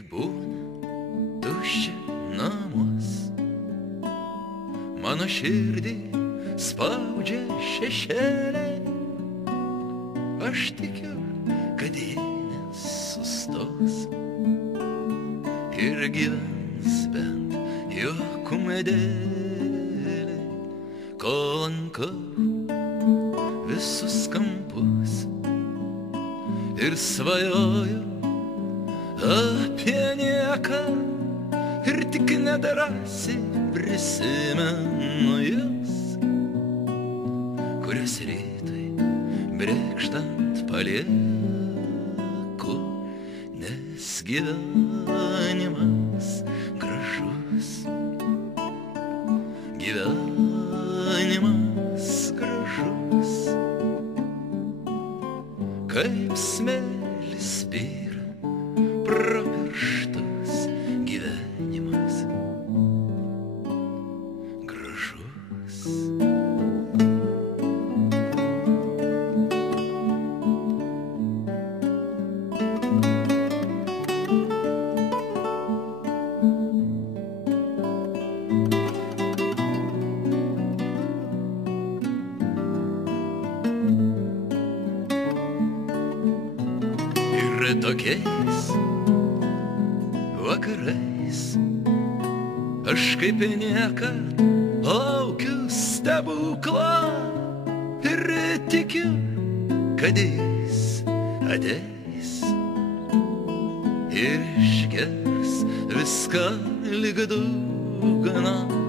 Būna tuščia namuos, mano širdį spaudžia šešėliai. Aš tikiu, kad ji nesustos ir gyvens bent juokų medėliai, kol lankau visus kampus ir svajoju apie nieką ir tik nedrąsiai prisimenu jas, kurias rytui brėkštant palieku, nes gyvenimas gražus, gyvenimas gražus, kaip smėlis byra pro pirštus, gyvenimas gražus. Ir tokiais vakarais aš kaip niekad laukiu stebuklą ir tikiu, kad jis ateis ir išgers viską lyg dugną.